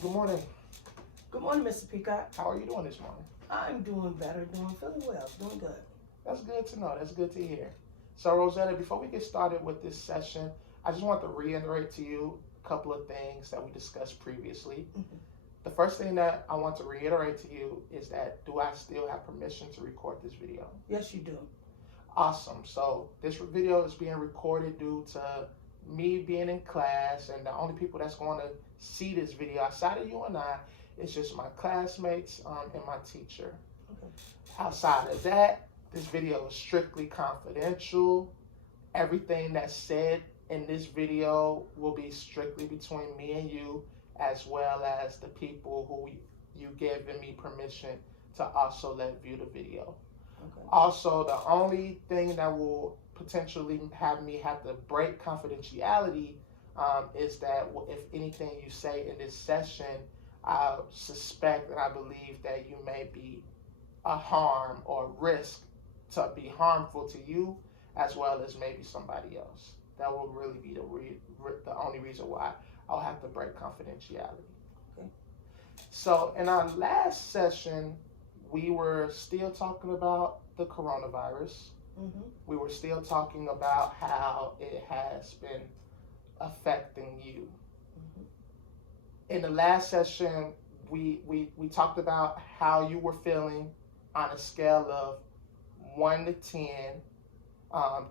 Good morning. Good morning, Mr. Peacock. How are you doing this morning? I'm doing better, feeling well, doing good. That's good to know. That's good to hear. So, Rosetta, before we get started with this session, I just want to reiterate to you a couple of things that we discussed previously. Mhm. The first thing that I want to reiterate to you is that do I still have permission to record this video? Yes, you do. Awesome. So, this video is being recorded due to me being in class, and the only people that's going to see this video outside of you and I is just my classmates and my teacher. Okay. Outside of that, this video is strictly confidential. Everything that's said in this video will be strictly between me and you, as well as the people who you given me permission to also let view the video. Okay. Also, the only thing that will potentially have me have to break confidentiality is that if anything you say in this session, I suspect and I believe that you may be a harm or risk to be harmful to you as well as maybe somebody else. That will really be the only reason why I'll have to break confidentiality. Okay. So in our last session, we were still talking about the coronavirus. Mm-hmm. We were still talking about how it has been affecting you. Mm-hmm. In the last session, we talked about how you were feeling on a scale of 1 to 10,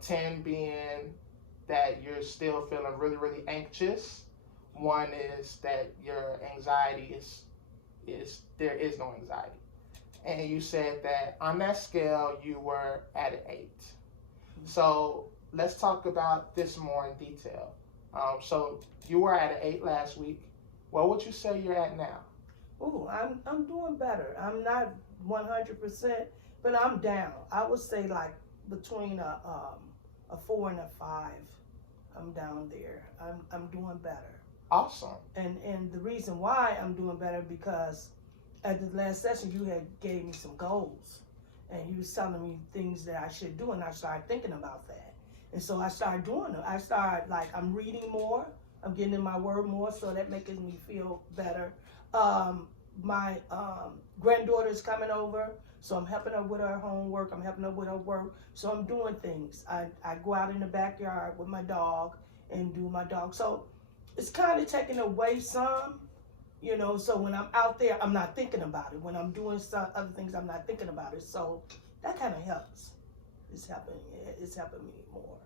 10 being that you're still feeling really, really anxious. 1 is that your anxiety is there is no anxiety. And you said that on that scale you were at an 8. So let's talk about this more in detail. So you were at an 8 last week. What would you say you're at now? Oh, I'm doing better. I'm not 100%, but I'm down. I would say like between a 4 and a 5. I'm down there. I'm doing better. Awesome. And the reason why I'm doing better because at the last session you had gave me some goals, and you was telling me things that I should do, and I started thinking about that, and so I started doing them. I started like I'm reading more, I'm getting in my word more, so that makes me feel better. My granddaughter is coming over, so I'm helping her with her homework. I'm helping her with her work, so I'm doing things. I go out in the backyard with my dog and do my dog. So it's kind of taking away some, so when I'm out there, I'm not thinking about it. When I'm doing some other things, I'm not thinking about it. So that kind of helps. It's helping me more.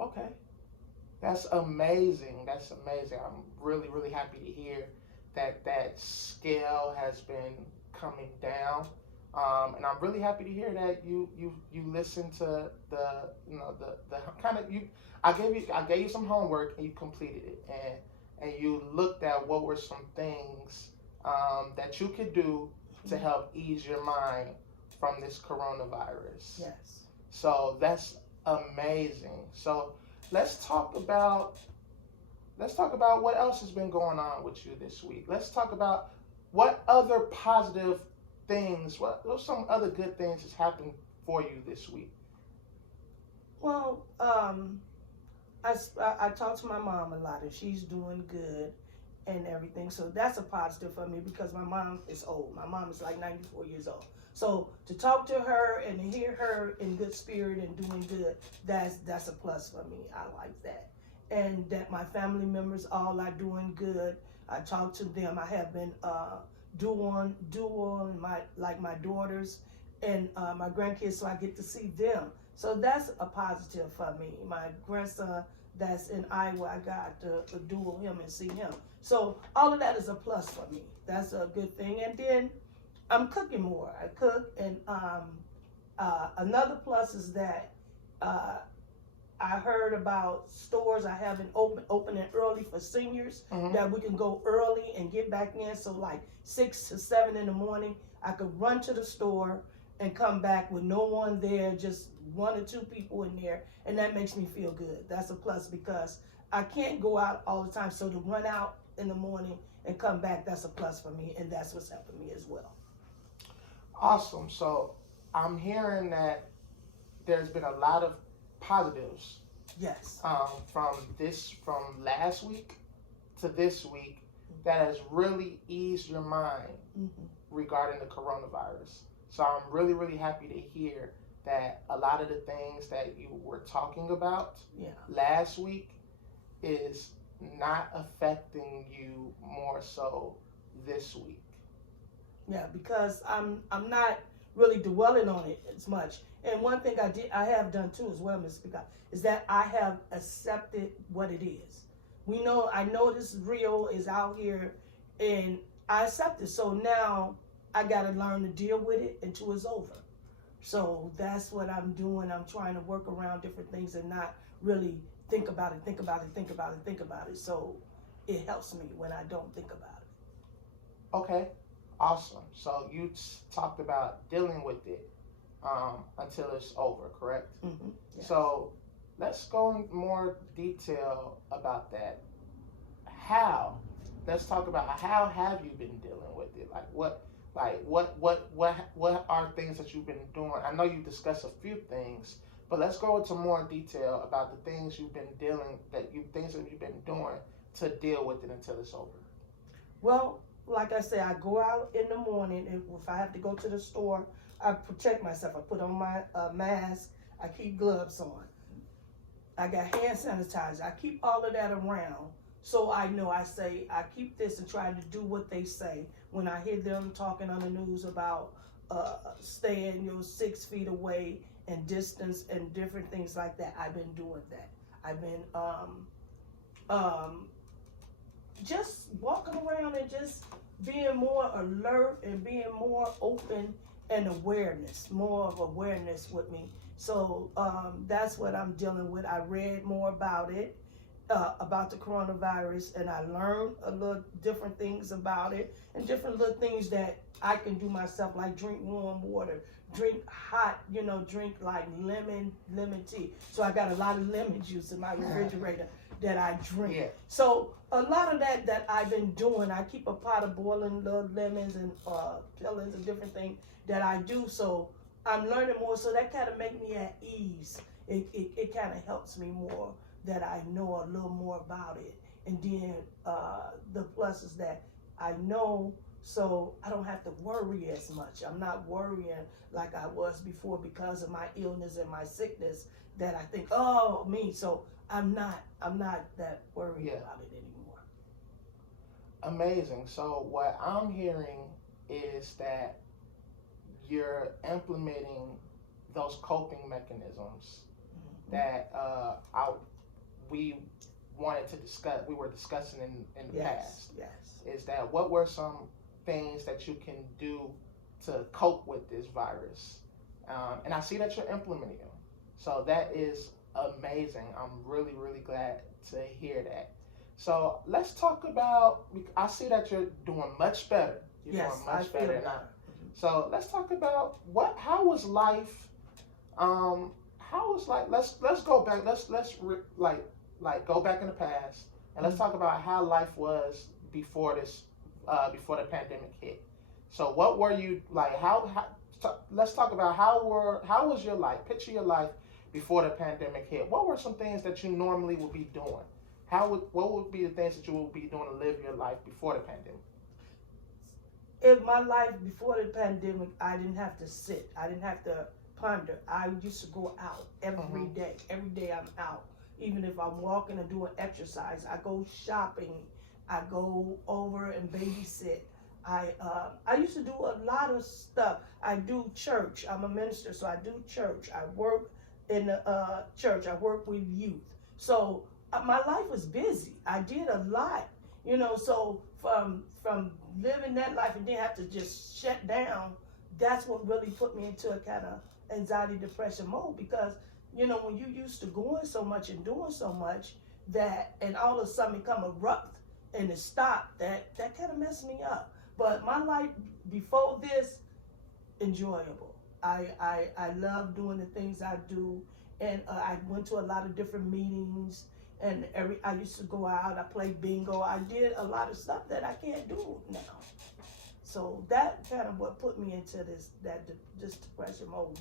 Okay. That's amazing. That's amazing. I'm really, really happy to hear that scale has been coming down. And I'm really happy to hear that you listen to the kind of you. I gave you some homework and you completed it, and you looked at what were some things that you could do to help ease your mind from this coronavirus. Yes. So that's amazing. So let's talk about what else has been going on with you this week. Let's talk about what other positive things, what some other good things has happened for you this week. Well, I talk to my mom a lot, and she's doing good and everything. So that's a positive for me because my mom is old. My mom is like 94 years old. So to talk to her and to hear her in good spirit and doing good, that's a plus for me. I like that. And that my family members all are doing good. I talk to them. I have been doing my daughters and my grandkids, so I get to see them. So that's a positive for me. My grandson that's in Iowa, I got to duel him and see him. So all of that is a plus for me. That's a good thing. And then I'm cooking more. I cook, and another plus is that I heard about stores I haven't opening early for seniors, that we can go early and get back in. So like 6 to 7 in the morning, I could run to the store and come back with no one there, just 1 or 2 people in there, and that makes me feel good. That's a plus because I can't go out all the time. So to run out in the morning and come back, that's a plus for me, and that's what's helping me as well. Awesome. So I'm hearing that there's been a lot of positives Yes. from last week to this week that has really eased your mind regarding the coronavirus. So I'm really, really happy to hear that a lot of the things that you were talking about last week is not affecting you more so this week. Yeah, because I'm not really dwelling on it as much. And one thing I have done too as well, Mr. Peacock, is that I have accepted what it is. I know this is real, is out here, and I accept it. So now I got to learn to deal with it until it's over. So that's what I'm doing. I'm trying to work around different things and not really think about it. So it helps me when I don't think about it. Okay, awesome. So you talked about dealing with it until it's over, correct? Mm-hmm. Yes. So let's go in more detail about that. How? Let's talk about how have you been dealing with it? What are things that you've been doing? I know you discussed a few things, but let's go into more detail about the things you've been doing to deal with it until it's over. Well, like I said, I go out in the morning, and if I have to go to the store, I protect myself. I put on my mask. I keep gloves on. I got hand sanitizer. I keep all of that around. So I know I keep this and try to do what they say. When I hear them talking on the news about staying 6 feet away and distance and different things like that, I've been doing that. I've been just walking around and just being more alert and being more open and more of awareness with me. So that's what I'm dealing with. I read more about it. About the coronavirus, and I learned a little different things about it and different little things that I can do myself, like drink warm water, drink hot, drink like lemon tea. So I got a lot of lemon juice in my refrigerator that I drink. Yeah. So a lot of that I've been doing. I keep a pot of boiling little lemons and peelings and different things that I do. So I'm learning more. So that kind of make me at ease. It kind of helps me more that I know a little more about it. And then the plus is that I know, so I don't have to worry as much. I'm not worrying like I was before because of my illness and my sickness that I think, oh, me. So I'm not that worried about it anymore. Amazing. So what I'm hearing is that you're implementing those coping mechanisms that we wanted to discuss. We were discussing in the past. Yes. Is that what were some things that you can do to cope with this virus? And I see that you're implementing them. So that is amazing. I'm really, really glad to hear that. So let's talk about. I see that you're doing much better. You're doing much better now. So let's talk about how was life? How was like? Let's go back. Let's go back in the past and let's talk about how life was before the pandemic hit. So what were you like? Let's talk about how was your life? Picture your life before the pandemic hit. What were some things that you normally would be doing? What would be the things that you would be doing to live your life before the pandemic? In my life before the pandemic, I didn't have to sit. I didn't have to ponder. I used to go out every day. Every day I'm out. Even if I'm walking and doing exercise, I go shopping. I go over and babysit. I used to do a lot of stuff. I do church. I'm a minister, so I do church. I work in the church. I work with youth. So my life was busy. I did a lot, So from living that life and then have to just shut down, that's what really put me into a kind of anxiety, depression mode. Because when you used to going so much and doing so much and all of a sudden it come erupt and it stopped, that kind of messed me up. But my life before this, enjoyable. I love doing the things I do, and I went to a lot of different meetings, and I used to go out, I played bingo, I did a lot of stuff that I can't do now. So that kind of what put me into this depression mode.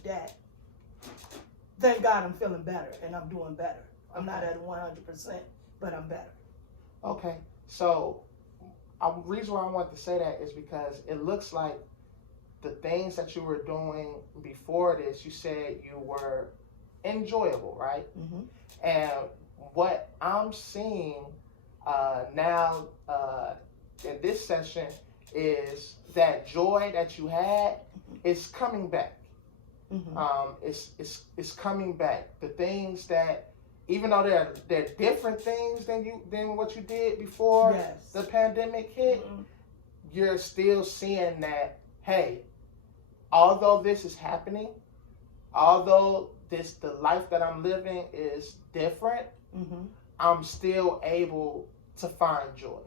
Thank God I'm feeling better and I'm doing better. I'm not at 100%, but I'm better. Okay, so reason why I wanted to say that is because it looks like the things that you were doing before this, you said you were enjoyable, right? Mm-hmm. And what I'm seeing now in this session is that joy that you had is coming back. Mm-hmm. It's coming back. The things that, even though they're different things than what you did before Yes. the pandemic hit, Mm-hmm. you're still seeing that, hey, although this is happening, although the life that I'm living is different, Mm-hmm. I'm still able to find joy.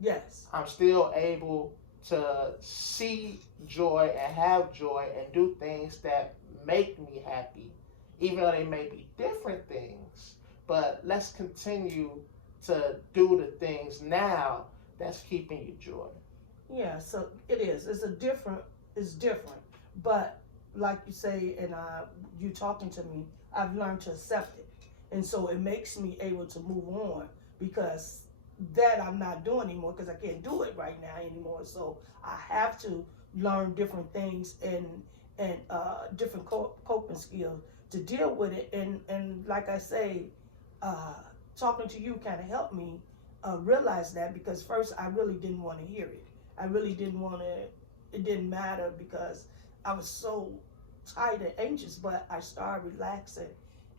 Yes. I'm still able to see joy and have joy and do things that make me happy, even though they may be different things. But let's continue to do the things now that's keeping you joy. Yeah, so it is. It's different. But like you say, and you talking to me, I've learned to accept it. And so it makes me able to move on because that I'm not doing anymore because I can't do it right now anymore. So I have to learn different things and different coping skills to deal with it. And like I say, uh, talking to you kind of helped me realize that because first I really didn't want to hear it. I really didn't want to. It didn't matter because I was so tight and anxious. But I started relaxing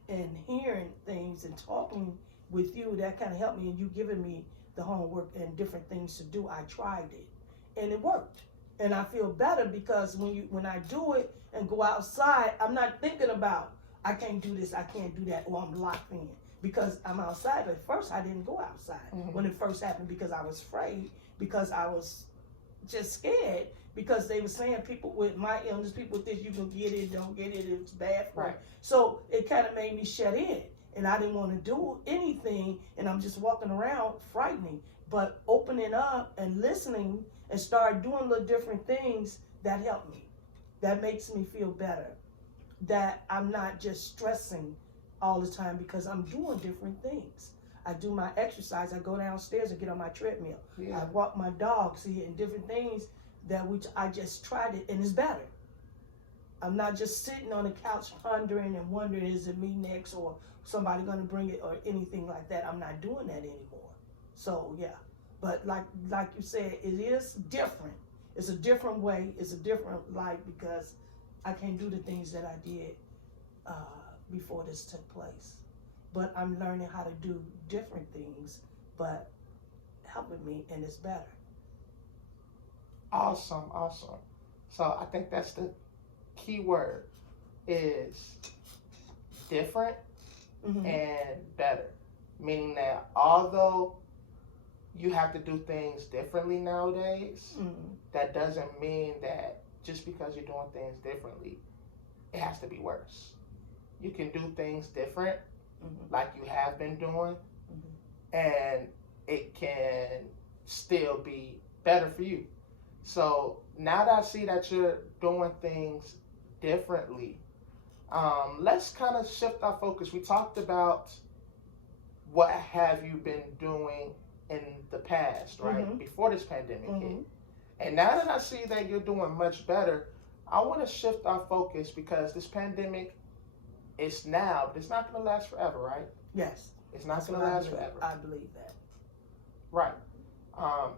and hearing things and talking with you. That kind of helped me, and you giving me the homework and different things to do. I tried it, and it worked. And I feel better because when I do it and go outside, I'm not thinking about I can't do this, I can't do that, or I'm locked in because I'm outside. But at first, I didn't go outside when it first happened because I was afraid, because I was just scared because they were saying people with my illness, people with this, you can get it, don't get it, it's bad for you. So it kind of made me shut in, and I didn't want to do anything, and I'm just walking around frightening. But opening up and listening and start doing little different things, that helped me. That makes me feel better. That I'm not just stressing all the time because I'm doing different things. I do my exercise. I go downstairs and get on my treadmill. Yeah. I walk my dogs here and different things that I just tried it and it's better. I'm not just sitting on the couch pondering and wondering, is it me next or somebody going to bring it or anything like that. I'm not doing that anymore. So yeah, but like you said, it is different. It's a different way. It's a different life because I can't do the things that I did before this took place. But I'm learning how to do different things, but helping me, and it's better. Awesome. So I think that's the key word is different and better. Meaning that although you have to do things differently nowadays, that doesn't mean that just because you're doing things differently, it has to be worse. You can do things different like you have been doing, and it can still be better for you. So now that I see that you're doing things differently, let's kind of shift our focus. We talked about what have you been doing in the past, right? Before this pandemic hit. And now that I see that you're doing much better, I want to shift our focus because this pandemic is now, but it's not going to last forever, right? Yes. It's not going to last forever. I believe that. Right.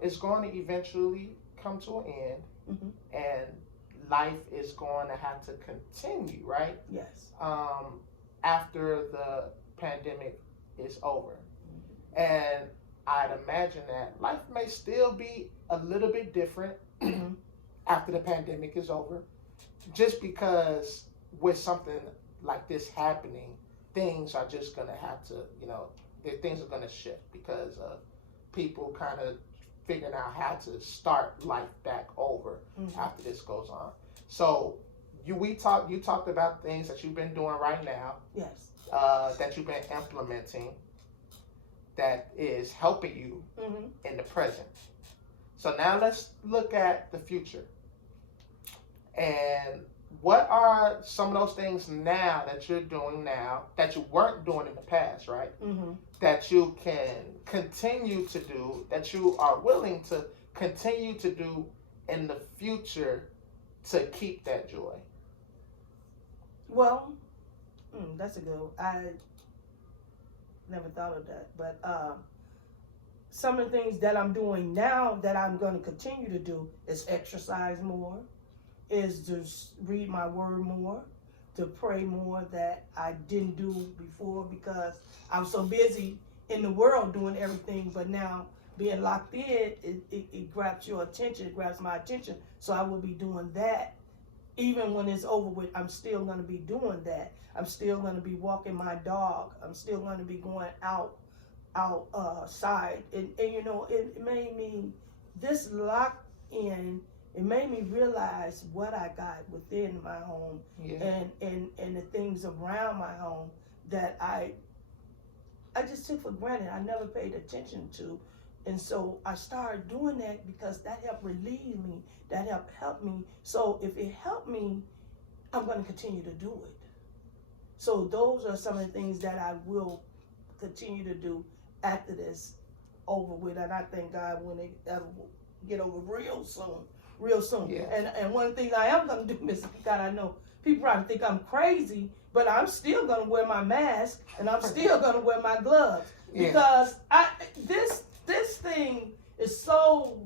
It's going to eventually come to an end, and life is going to have to continue, right? Yes. After the pandemic is over. And I'd imagine that life may still be a little bit different after the pandemic is over, just because with something like this happening, things are just going to have to, things are going to shift because of people kind of figuring out how to start life back over after this goes on. So you talked about things that you've been doing right now. Yes. That you've been implementing that is helping you in the present. So now let's look at the future. And what are some of those things now that you're doing now that you weren't doing in the past, right? That you can continue to do, that you are willing to continue to do in the future to keep that joy? Well, that's a good one. I never thought of that. But some of the things that I'm doing now that I'm going to continue to do is exercise more, is to read my word more, to pray more that I didn't do before because I was so busy in the world doing everything. But now being locked in, it grabs your attention, it grabs my attention. So I will be doing that. Even when it's over with, I'm still going to be doing that. I'm still going to be walking my dog. I'm still going to be going outside. And you know, it made me, this locked in, it made me realize what I got within my home, Yeah. and the things around my home that I just took for granted. I never paid attention to. And so I started doing that because that helped relieve me. That helped me. So if it helped me, I'm going to continue to do it. So those are some of the things that I will continue to do after this over with. And I thank God when that'll get over real soon. Yes. And one of the things I am going to do, Mr. God, I know people probably think I'm crazy, but I'm still going to wear my mask and I'm still going to wear my gloves because this thing is so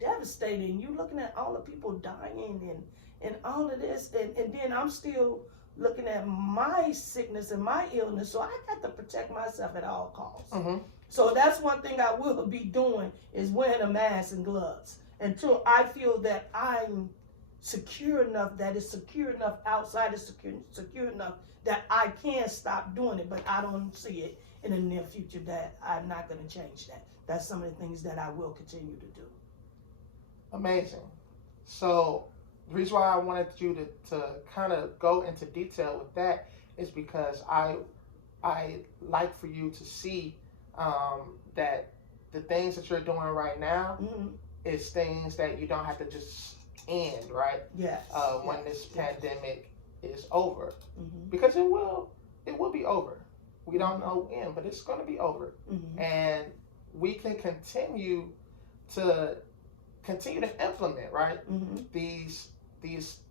devastating. You looking at all the people dying and all of this, and then I'm still looking at my sickness and my illness, so I got to protect myself at all costs. Mm-hmm. So that's one thing I will be doing is wearing a mask and gloves until I feel that I'm secure enough, that it's secure enough outside, it's secure enough that I can stop doing it, but I don't see it in the near future that I'm not going to change that. That's some of the things that I will continue to do. Amazing. So the reason why I wanted you to kind of go into detail with that is because I like for you to see that the things that you're doing right now is things that you don't have to just end, right? Yes. When this pandemic is over, Mm-hmm. because it will be over. We don't know when, but it's going to be over, Mm-hmm. and we can continue to implement, right? Mm-hmm. These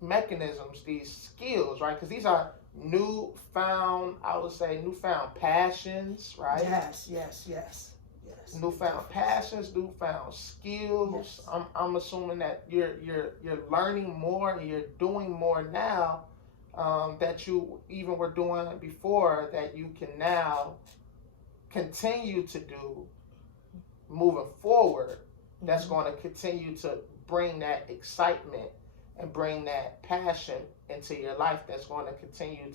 mechanisms, these skills, right? Because these are newfound passions, right? Yes. Newfound passions, newfound skills. Yes. I'm assuming that you're learning more and you're doing more now that you even were doing before, that you can now continue to do moving forward. That's Mm-hmm. going to continue to bring that excitement and bring that passion into your life. That's going to continue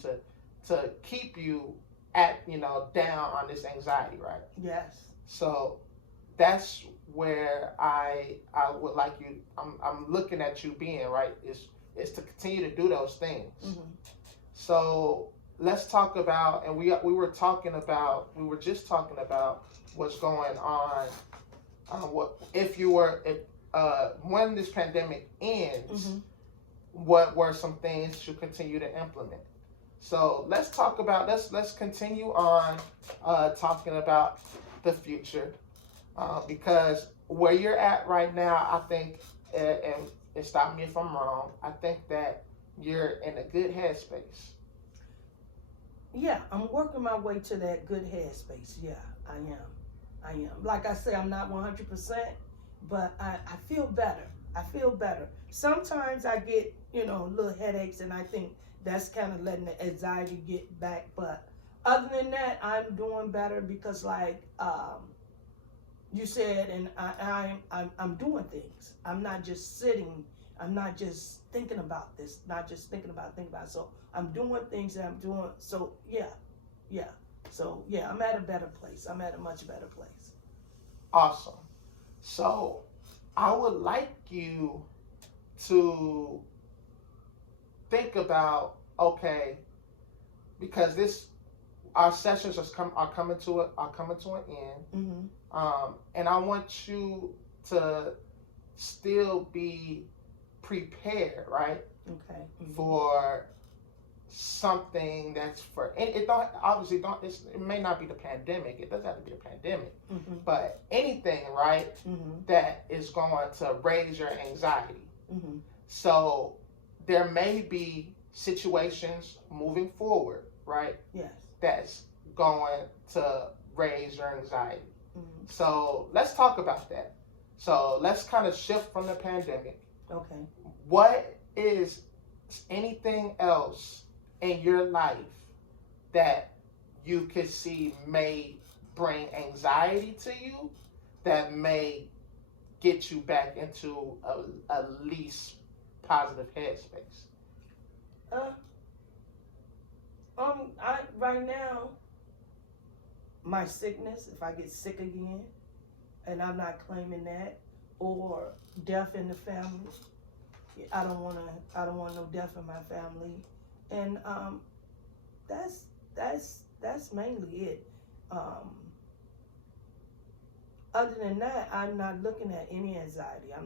to keep you at down on this anxiety, right? Yes. So that's where I would like you. I'm looking at you being right is to continue to do those things. Mm-hmm. So let's talk about, and we were just talking about what's going on. What if when this pandemic ends, Mm-hmm. what were some things you continue to implement? So let's talk about let's continue on talking about the future, because where you're at right now, I think, and stop me if I'm wrong, I think that you're in a good headspace. Yeah, I'm working my way to that good headspace. Yeah, I am. Like I say, I'm not 100%, but I feel better. Sometimes I get, little headaches, and I think that's kind of letting the anxiety get back. But other than that, I'm doing better because, like you said, and I'm doing things. I'm not just sitting. I'm not just thinking about this. Not just thinking about. So I'm doing things that I'm doing. So yeah. So yeah, I'm at a better place. I'm at a much better place. Awesome. So I would like you to think about, okay, because our sessions are coming to an end, Mm-hmm. and I want you to still be prepared, right, Okay. Mm-hmm. for something that's for it don't obviously don't it may not be the pandemic. It doesn't have to be a pandemic, Mm-hmm. but anything, right, Mm-hmm. that is going to raise your anxiety. Mm-hmm. So there may be situations moving forward, right, Yes. that's going to raise your anxiety. Mm-hmm. So let's talk about that. So let's kind of shift from the pandemic. Okay. What is anything else in your life that you could see may bring anxiety to you, that may get you back into a least positive headspace? Uh, I right now, my sickness, if I get sick again, and I'm not claiming that, or death in the family. I don't want no death in my family, and that's mainly it. Other than that, I'm not looking at any anxiety. I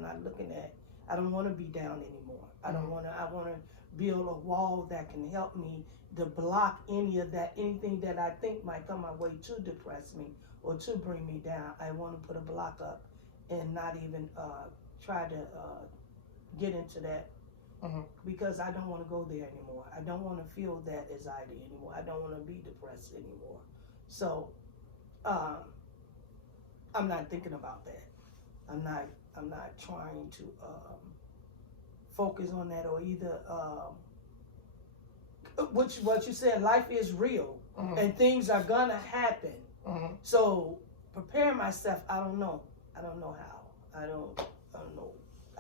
don't want to be down anymore. I want to build a wall that can help me to block anything that I think might come my way to depress me or to bring me down. I want to put a block up and not even try to get into that, because I don't want to go there anymore. I don't want to feel that anxiety anymore. I don't want to be depressed anymore. So I'm not thinking about that. I'm not trying to focus on that, or either what you said. Life is real, and things are gonna happen. So prepare myself. I don't know how. I don't know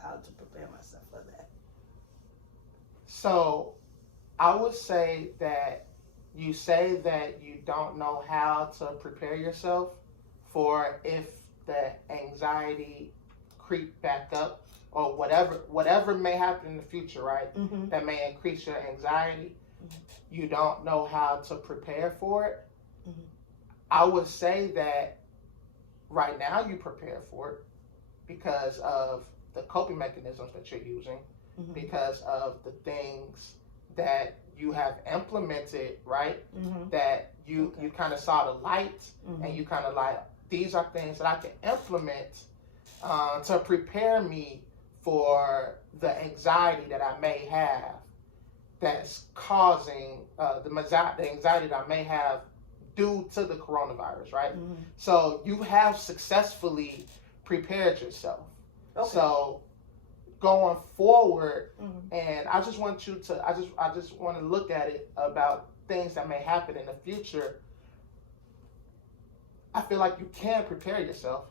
how to prepare myself for that. So I would say that you say that you don't know how to prepare yourself for if the anxiety creep back up, or whatever may happen in the future, right? Mm-hmm. That may increase your anxiety. You don't know how to prepare for it. Mm-hmm. I would say that right now you prepare for it because of the coping mechanisms that you're using, because of the things that you have implemented, right? That you kind of saw the light, and you kind of like, these are things that I can implement to prepare me for the anxiety that I may have, that's causing the anxiety that I may have due to the coronavirus, right? So you have successfully prepared yourself. Okay. So going forward, and I just want you to, I just want to look at it about things that may happen in the future. I feel like you can prepare yourself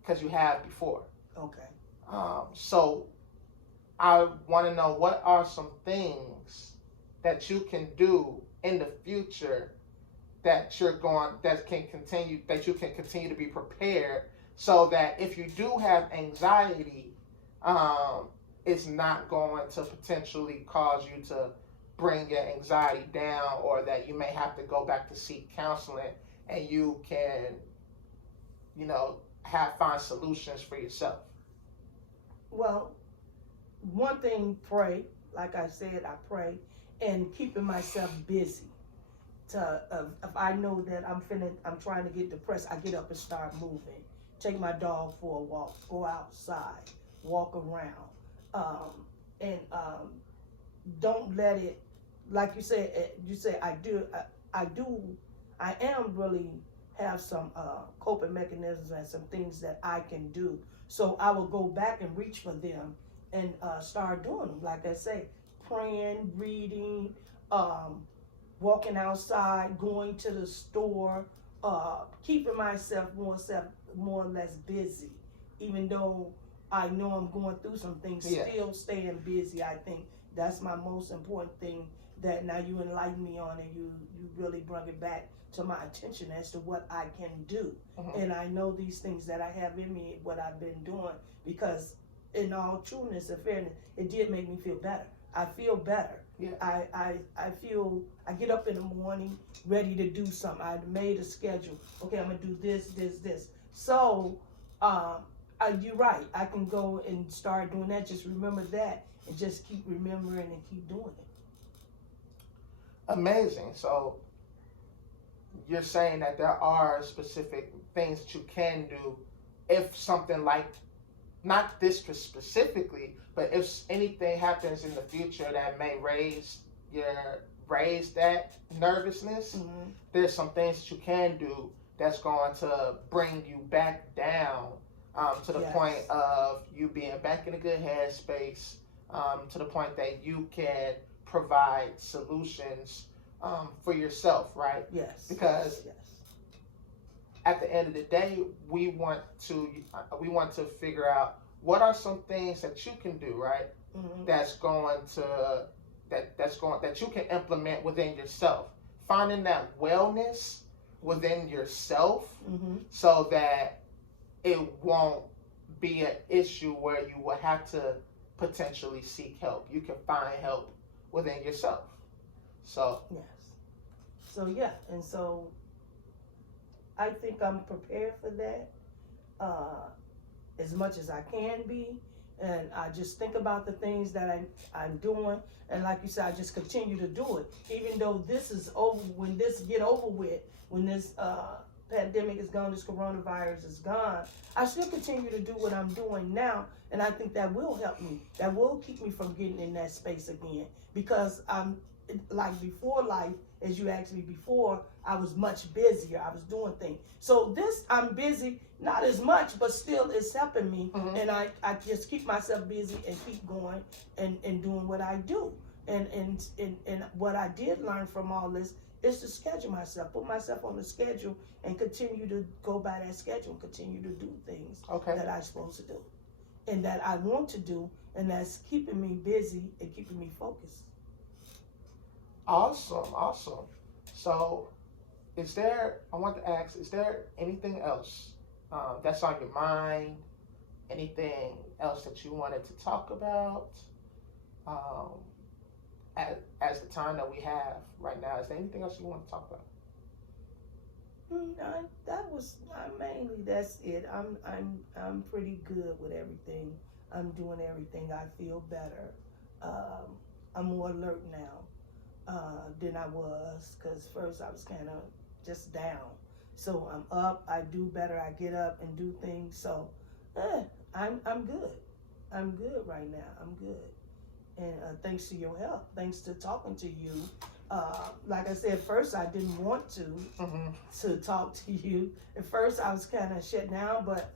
because you have before. Okay. So I want to know, what are some things that you can do in the future that you can continue to be prepared, so that if you do have anxiety, it's not going to potentially cause you to bring your anxiety down, or that you may have to go back to seek counseling, and you can, find solutions for yourself. Well, one thing, pray. Like I said, I pray, and keeping myself busy. If I know that I'm trying to get depressed, I get up and start moving. Take my dog for a walk. Go outside. Walk around. And don't let it. Like you said, I am really have some coping mechanisms and some things that I can do. So I will go back and reach for them and start doing them. Like I say, praying, reading, walking outside, going to the store, keeping myself more or less busy. Even though I know I'm going through some things, still staying busy. I think that's my most important thing, that now you enlighten me on, and you really bring it back to my attention as to what I can do. And I know these things that I have in me, what I've been doing, because in all trueness and fairness, it did make me feel better. I feel better. Yeah. I feel, I get up in the morning ready to do something. I made a schedule. Okay, I'm gonna do this. So, you're right. I can go and start doing that. Just remember that, and just keep remembering and keep doing it. Amazing. So you're saying that there are specific things that you can do if something like, not this specifically, but if anything happens in the future that may your raise that nervousness, Mm-hmm. there's some things that you can do that's going to bring you back down, to the point Yes. of you being back in a good headspace, to the point that you can provide solutions, for yourself, right? Yes. Because Yes. at the end of the day, we want to figure out what are some things that you can do, right? Mm-hmm. That's going to that you can implement within yourself. Finding that wellness within yourself, Mm-hmm. so that it won't be an issue where you will have to potentially seek help. You can find help within yourself. So, Yes. So yeah, and so I think I'm prepared for that, as much as I can be, and I just think about the things that I'm doing, and like you said, I just continue to do it, even though this is over. When this get over with, when this pandemic is gone, this coronavirus is gone, I still continue to do what I'm doing now, and I think that will help me. That will keep me from getting in that space again, because I'm like before life, as you asked me before, I was much busier. I was doing things. So this, I'm busy, not as much, but still it's helping me. Mhm. And I just keep myself busy and keep going and doing what I do. And what I did learn from all this is to schedule myself, put myself on the schedule, and continue to go by that schedule and continue to do things okay. that I'm supposed to do and that I want to do, and that's keeping me busy and keeping me focused. Awesome, awesome. So, I want to ask, is there anything else, that's on your mind? Anything else that you wanted to talk about? Um, as the time that we have right now, is there anything else you want to talk about? That was mainly that's it. I'm pretty good with everything. I'm doing everything. I feel better. I'm more alert now than I was, because first I was kind of just down. So I'm up. I do better. I get up and do things. So I'm good. I'm good right now. I'm good. And thanks to your help, thanks to talking to you. Like I said, first I didn't want Mm-hmm. to talk to you. At first I was kind of shut down, but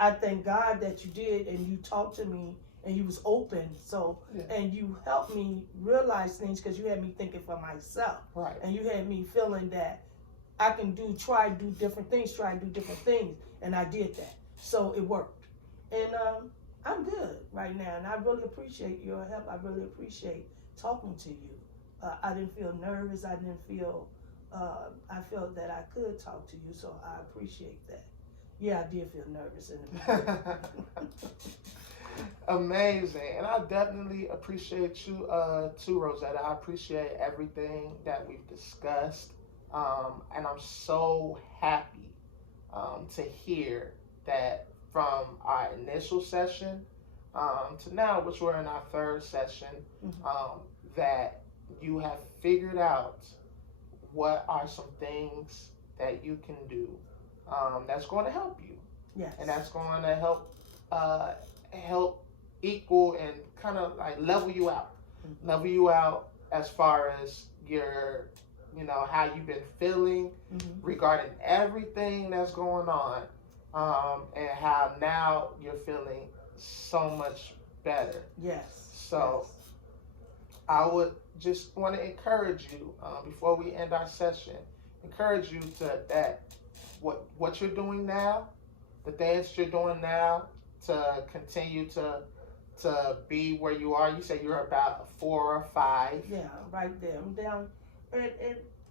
I thank God that you did, and you talked to me, and you was open. So, Yeah. and you helped me realize things, because you had me thinking for myself, Right. and you had me feeling that I can try to do different things, and I did that. So it worked, and I'm good right now, and I really appreciate your help. I really appreciate talking to you. I didn't feel nervous. I didn't feel. I felt that I could talk to you, so I appreciate that. Yeah, I did feel nervous in the beginning. Amazing, and I definitely appreciate you, too, Rosetta. I appreciate everything that we've discussed, and I'm so happy, to hear that from our initial session, to now, which we're in our third session, Mhm. that you have figured out what are some things that you can do, that's going to help you, Yes. and that's going to help equal and kind of like Mhm. level you out as far as your, how you've been feeling Mhm. regarding everything that's going on, and how now you're feeling so much better. Yes. So Yes. I would just want to encourage you, before we end our session, encourage you to that what you're doing now, the things you're doing now, to continue to be where you are. You say you're about a 4 or 5. Yeah, right there. I'm down, and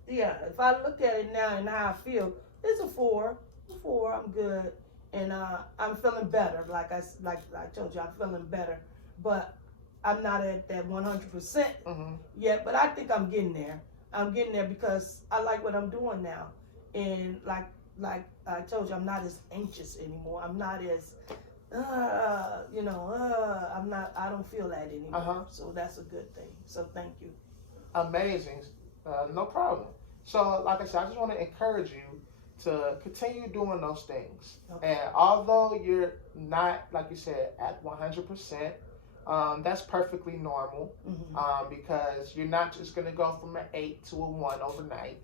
yeah. If I look at it now and how I feel, it's a 4. A 4. I'm good, and I'm feeling better. Like I told you, I'm feeling better, but I'm not at that 100% Mm-hmm. yet. But I think I'm getting there. I'm getting there because I like what I'm doing now, and like I told you, I'm not as anxious anymore. I'm not as I'm not. I don't feel that anymore. Uh-huh. So that's a good thing. So thank you. Amazing. No problem. So, like I said, I just want to encourage you to continue doing those things. Okay. And although you're not, like you said, at 100%, that's perfectly normal because you're not just going to go from an 8 to a 1 overnight.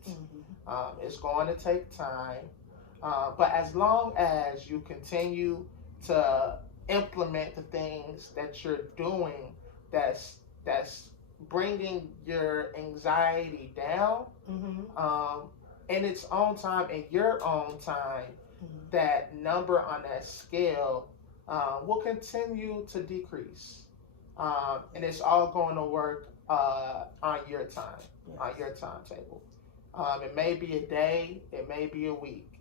It's going to take time. But as long as you continue to implement the things that you're doing that's bringing your anxiety down in its own time, in your own time, that number on that scale will continue to decrease. And it's all going to work on your time, on your timetable. It may be a day, it may be a week,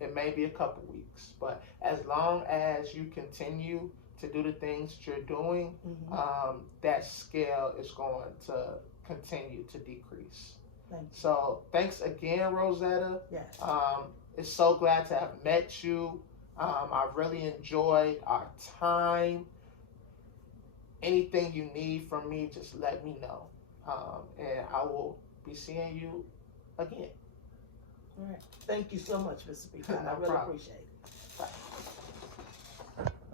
it may be a couple weeks, but as long as you continue to do the things that you're doing, that scale is going to continue to decrease. So thanks again, Rosetta. Yes. It's so glad to have met you. I really enjoyed our time. Anything you need from me, just let me know. And I will be seeing you again. All right. Thank you so much, Mr. Peacock. No I really problem. appreciate it.